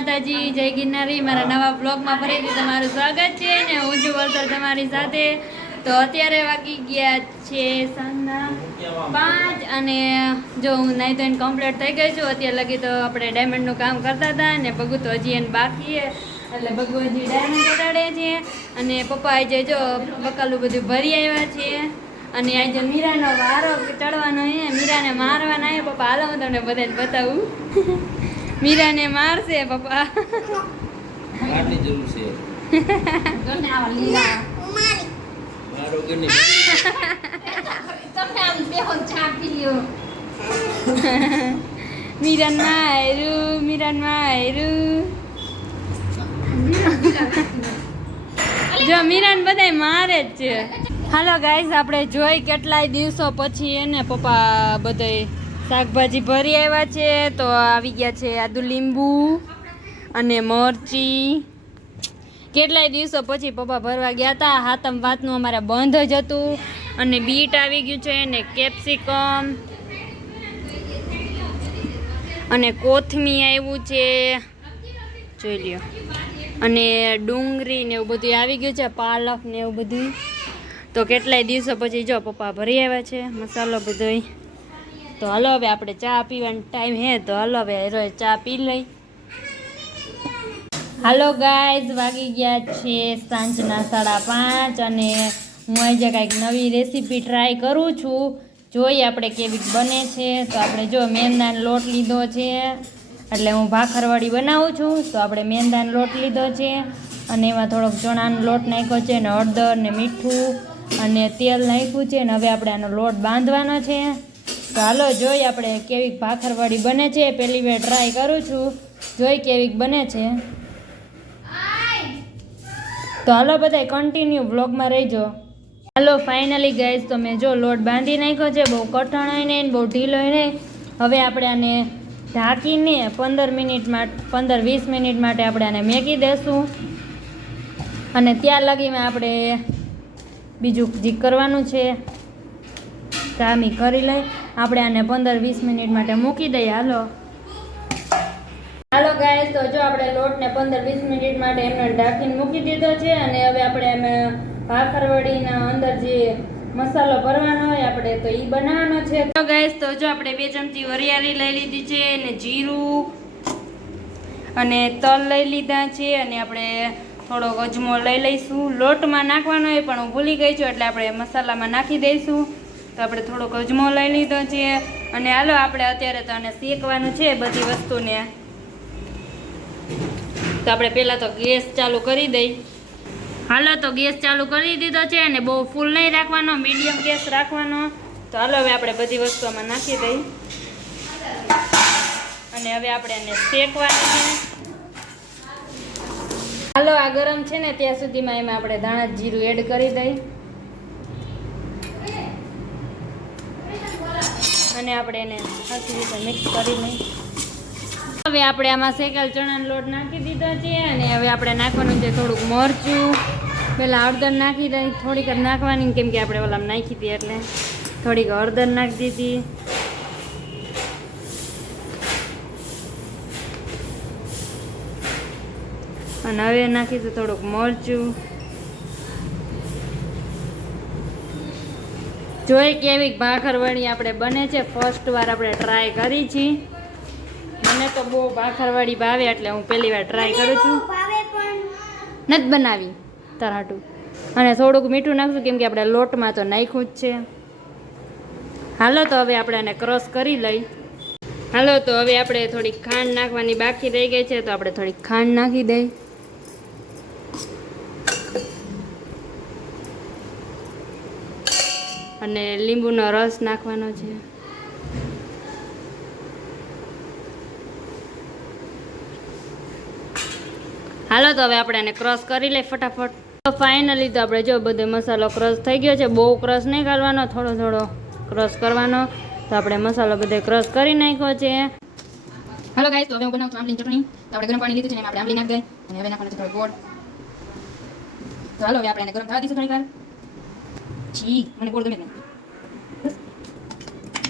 માતાજી, જય ગિરનારી, મારા નવા બ્લોગમાં ફરીથી તમારું સ્વાગત છે ને હું છું વળતર તમારી સાથે. તો અત્યારે વાગી ગયા છે સાંજના પાંચ અને જો હું નાઈ ધોઈને કમ્પ્લીટ થઈ ગઈ છું, અત્યારે લગી તો આપણે ડાયમંડનું કામ કરતા હતા ને ભગુ તો હજી એને બાકી એટલે હજી ડાયમંડ કટાડે છે. અને પપ્પા આજે જો બકાલું બધું ભરી આવ્યા છે. અને આજે મીરાનો વારો ચડવાનો છે, મીરાને મારવાના પપ્પા, હાલો હું તમને બધાને બતાવું. મીરાને મારશે પપ્પા. આટલી જરૂર છે. મારો ઘરની મીરાન માયરું મીરાન માયરું જો મીરાન બધાય મારે જ છે. હાલો ગાઈસ આપણે જોઈ કેટલાય દિવસો પછી એને પપ્પા બધાય શાકભાજી ભરી આવ્યા છે, તો આવી ગયા છે આદુ લીંબુ અને મરચી. કેટલાય દિવસો પછી પપ્પા ભરવા ગયા હતા હાતમ વાતનું અમારે બંધ જ હતું અને બીટ આવી ગયું છે ને કેપ્સિકમ અને કોથમી આવ્યું છે. જોઈ લ્યો. અને ડુંગળી ને એવું બધું આવી ગયું છે, પાલક ને એવું બધું. તો કેટલાય દિવસો પછી જો પપ્પા ભરી આવ્યા છે, મસાલો બધોય. તો હલો હવે આપણે ચા પીવાનો ટાઈમ હે, તો હલો હવે ચા પી લઈ. હાલો ગાઈઝ વાગી ગયા છે સાંજના સાડા પાંચ અને હું આજે કાંઈક નવી રેસીપી ટ્રાય કરું છું. જોઈએ આપણે કેવી બને છે. તો આપણે જો મેંદાનો લોટ લીધો છે, એટલે હું ભાખરવાળી બનાવું છું. તો આપણે મેંદાનો લોટ લીધો છે અને એમાં થોડોક ચણાનો લોટ નાખ્યો છે ને હળદર ને મીઠું અને તેલ નાખ્યું છે ને હવે આપણે આનો લોટ બાંધવાનો છે. તો હાલો, જોઈ આપણે કેવીક ભાખરવાળી બને છે. પહેલી વાર ટ્રાય કરું છું. જોઈ કેવીક બને છે. તો હાલો બધા કન્ટિન્યુ બ્લોગમાં રહેજો. હાલો ફાઇનલી ગાઈઝ તો મેં જો લોટ બાંધી નાખ્યો છે, બહુ કઠણ હોય નહીં બહુ ઢીલો નહીં હવે આપણે આને ઢાંકીને પંદર મિનિટ માટે, પંદર વીસ મિનિટ માટે આપણે આને મેકી દઈશું અને ત્યાં લગીમાં આપણે બીજું જે કરવાનું છે કામી કરી લઈ આપણે આને પંદર વીસ મિનિટ માટે મૂકી દઈએ. હાલો. હાલો ગાય તો જો આપણે લોટને પંદર વીસ મિનિટ માટે એમને ઢાંકીને મૂકી દીધો છે અને હવે આપણે એમ ભાખરવડીના અંદર જે મસાલો ભરવાનો હોય આપણે તો એ બનાવવાનો છે. તો ગાઈસ તો જો આપણે બે ચમચી વરિયાળી લઈ લીધી છે અને જીરું અને તલ લઈ લીધા છે અને આપણે થોડોક અજમો લઈ લઈશું. લોટમાં નાખવાનો હોય પણ હું ભૂલી ગઈ છું એટલે આપણે મસાલામાં નાખી દઈશું. તો આપણે થોડોક અજમો લઈ લીધો છે. અને હાલો આપણે અત્યારે તો આને શેકવાનું છે બધી વસ્તુને. તો આપણે પહેલાં તો ગેસ ચાલુ કરી દઈ. હાલો તો ગેસ ચાલુ કરી દીધો છે અને બહુ ફૂલ નહીં રાખવાનો, મીડિયમ ગેસ રાખવાનો. તો હાલો હવે આપણે બધી વસ્તુઓમાં નાખી દઈ. અને હવે આપણે એને શેકવાની છે. હાલો આ ગરમ છે ને ત્યાં સુધીમાં એમાં આપણે ધાણા જીરું એડ કરી દઈ. અને આપણે એને સરખી રીતે મિક્સ કરી હવે આપણે આમાં શેકેલ ચણાનો લોટ નાખી દીધો છે અને હવે આપણે નાખવાનું છે થોડુંક મરચું. પહેલાં હળદર નાખી દઈ થોડીક નાખવાની કેમ કે આપણે ઓલામાં નાખી હતી એટલે થોડીક હળદર નાખી દીધી. અને હવે નાખીશું થોડુંક મરચું. જોઈ કેવી ભાખરવાળી આપણે બને છે. ફર્સ્ટ વાર આપણે ટ્રાય કરી છીએ મને તો બહુ ભાખરવાળી ભાવે એટલે હું પહેલી વાર ટ્રાય કરું છું. નથી બનાવી તરાટું. અને થોડુંક મીઠું નાખશું કેમ કે આપણે લોટમાં તો નાખ્યું જ છે. હાલો તો હવે આપણે આને ક્રોસ કરી લઈ. હાલો તો હવે આપણે થોડીક ખાંડ નાખવાની બાકી રહી ગઈ છે તો આપણે થોડીક ખાંડ નાખી દઈ. અને લીંબુનો રસ નાખવાનો છે. હાલો તો હવે આપણે એને ક્રશ કરી લઈએ ફટાફટ. તો ફાઇનલી તો આપણે જો બધો મસાલો ક્રશ થઈ ગયો છે, બહુ ક્રશ નહીં કરવાનો, થોડો થોડો ક્રશ કરવાનો. તો આપણે મસાલો બધે ક્રશ કરી નાખ્યો છે. હાલો ગાઈસ તો હવે હું બનાવું છું આંબલીની ચટણી. તો આપણે ગરમ પાણી લીધું છે આપણે આંબલી નાખ દઈએ. અને હવે નાખવાનું છે થોડો ગોળ. તો હાલો, હવે આપણે એને ગરમ થવા દઈશું થોડીક વાર. છી, મને ગોળ ગમે નહીં.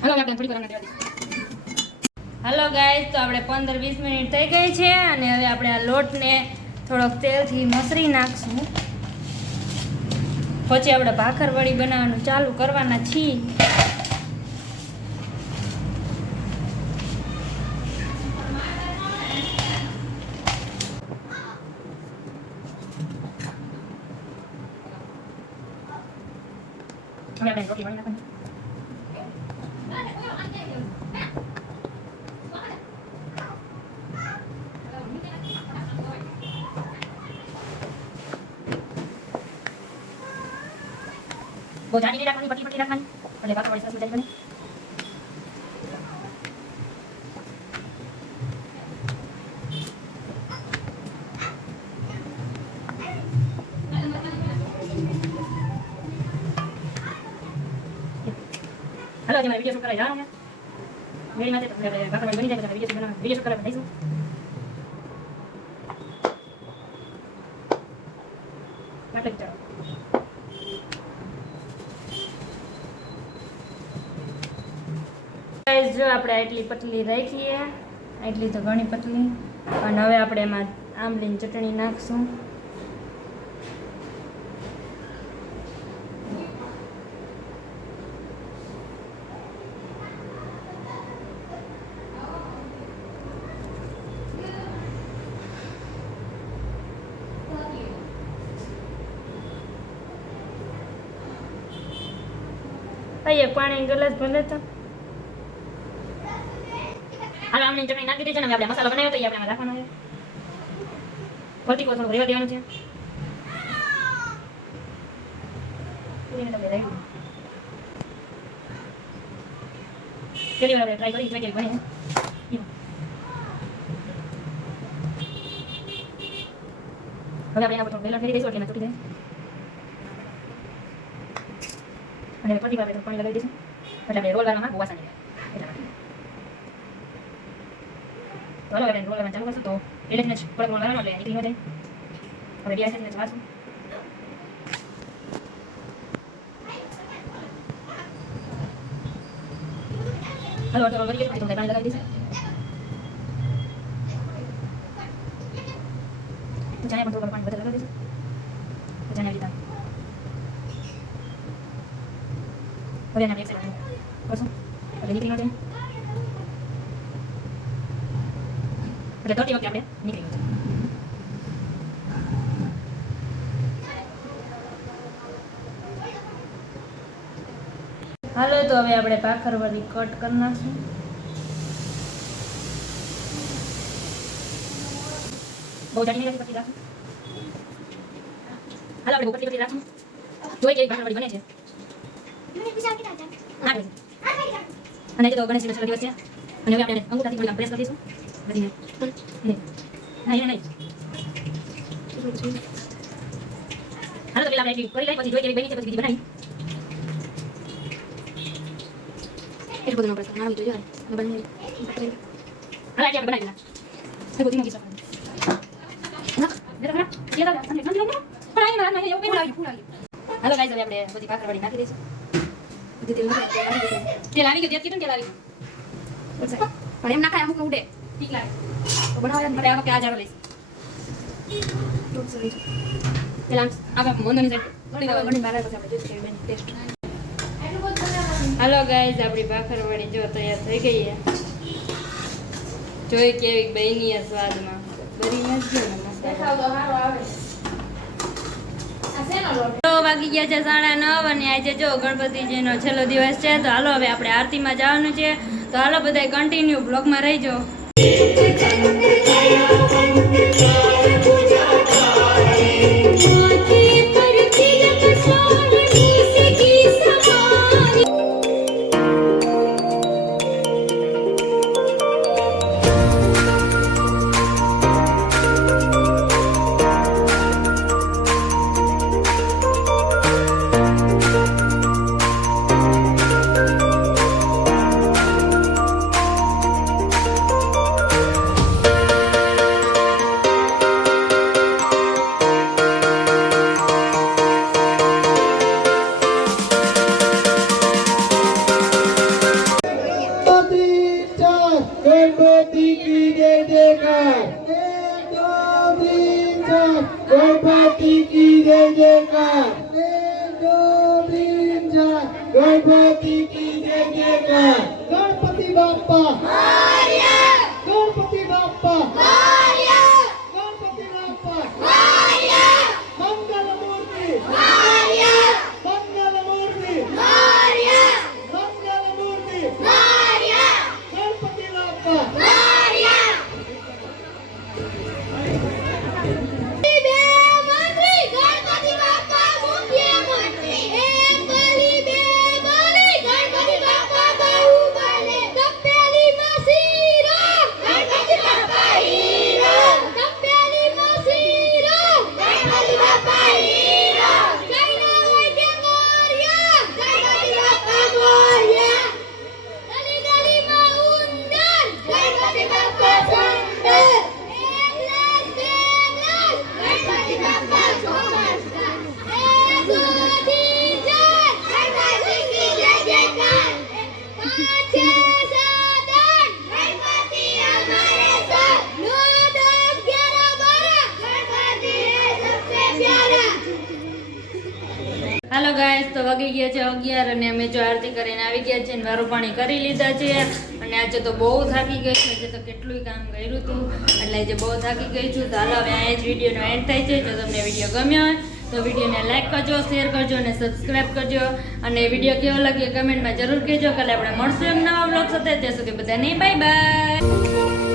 હાલો આપણે તો આપણે પંદર વીસ મિનિટ થઈ ગઈ છે અને હવે આપણે આ લોટને થોડોક તેલથી મસરી નાખશું. પછી આપણે ભાખર વડી બનાવવાનું ચાલુ કરવાના છીએ હવે આપણે રોટલી વણી નાખવાની બહુ જાડી નહીં રાખવાની પતલી પતલી રાખવાની એટલે ભાખર વળી સરસ મજાની બને હાલો આજે મારે વીડિયો શૂટ કરવા જવાનું છે મેરી માટે તો આપણે ભાખર વળી બની જાય પછી વીડિયો શૂટ બનાવવાનું વીડિયો શૂટ કરવા જઈશું આટલે જ ચાલો ગાઈસ જો આપણે આટલી પતલી રાખીએ, આટલી તો ઘણી પતલી. અને હવે આપણે એમાં આંબલીની ચટણી નાખશું. અહીંયા પાણી ગલાસ ભલે તો. હાલો આમની ચટણી નાખી દીધી છે ને હવે આપણે મસાલો બનાવ્યો તો એ આપણે આમાં રાખવાનો છે ફરતી કોઈ થોડું રેવા દેવાનું છે પૂરીને તમને રાખી દઉં. પેલી વાર આપણે ટ્રાય કરી જોઈએ કેવી બને છે. ઈ. હવે આપણે એના પર થોડું વેલણ ફેરી દઈશું એટલે એમાં તૂટી જાય અને હવે ફરતી વાર આપણે થોડું પાણી લગાવી દઈશું એટલે આપણે રોલ વાળવામાં બહુ આસાની રહે એટલા માટે તો હાલો હવે રોલ કરવાનું ચાલુ કરશું તો એટલે જ થોડોક રોલ કરવાનો એટલે નીકળી ન જાય હવે બે હાથે વાળશું હાલો અડધો રોલ કરી ગયો પછી થોડું પાણી લગાવી દઈશું તો જાણે પણ થોડું પાણી વધારે લગાવી દઈશું તો જાણે આવી રીતે હવે એને આપણે એક સાઈડ કરશું એટલે નીકળી ન જાય એટલે તરતી વખતે આપણે નીકળી જવું હાલો, તો હવે આપણે ભાખરવડી કટ કરી નાખશું. બહુ જાડી રાખી. રાખશું હાલો, આપણે બહુ પતલી રાખશું. બને છે. અને તો દિવસ છે. અને હવે આપણે અંગૂઠાથી થોડી પ્રેસ કરી દઈશું. બધીને નહીં નહીં હાલો, તો પેલા આપણે કરી લઈએ પછી જોઈ કેવી બની છે, પછી બીજી બનાવી. બધું ન કરવાનું આવી જોઈએ ને બનાવી હાલ આજે આપણે બનાવી એ બધું મૂકી શકવાનું હાલો ગાઈસ હવે આપણે બધી ભાખરવડી એમ ના ખાય અમુક ઉડે ઠીક લાગે તો બનાવવા માટે આ વખતે આ લઈશ આમ આગળ સાઈડ કેવી બની ટેસ્ટ હાલો ગાઈઝ આપણી ભાખરવાળી જો તૈયાર થઈ ગઈ છે. જોઈ કેવી બની આ સ્વાદમાં. બની નથી તો વાગી ગયા છે સાડા નવ અને આજે જો ગણપતિજીનો છેલ્લો દિવસ છે તો હાલો હવે આપણે આરતીમાં જવાનું છે. તો હાલો બધા કન્ટિન્યુ બ્લોગમાં રહીજો. ગણપતિ કી જય જયકાર. ગણપતિ કી જય જયકાર ગણપતિ બાપ્પા હાલો ગાઈસ તો વાગી ગયા છે અગિયાર અને અમે જો આરતી કરીને આવી ગયા છે વારું પાણી કરી લીધા છે. અને આજે તો બહુ થાકી ગઈ છું, આજે તો કેટલું કામ કર્યું હતું. એટલે આજે બહુ થાકી ગઈ છું. તો હાલો, હવે અહીંયા જ વિડીયોનો એન્ડ થાય છે. જો તમને વીડિયો ગમ્યો હોય તો વિડીયોને લાઈક કરજો શેર કરજો અને સબસ્ક્રાઈબ કરજો. અને વીડિયો કેવો લાગ્યો કમેન્ટમાં જરૂર કહેજો. કાલે આપણે મળશું એમ નવા બ્લોગ સાથે. ત્યાં સુધી બધાને બાય બાય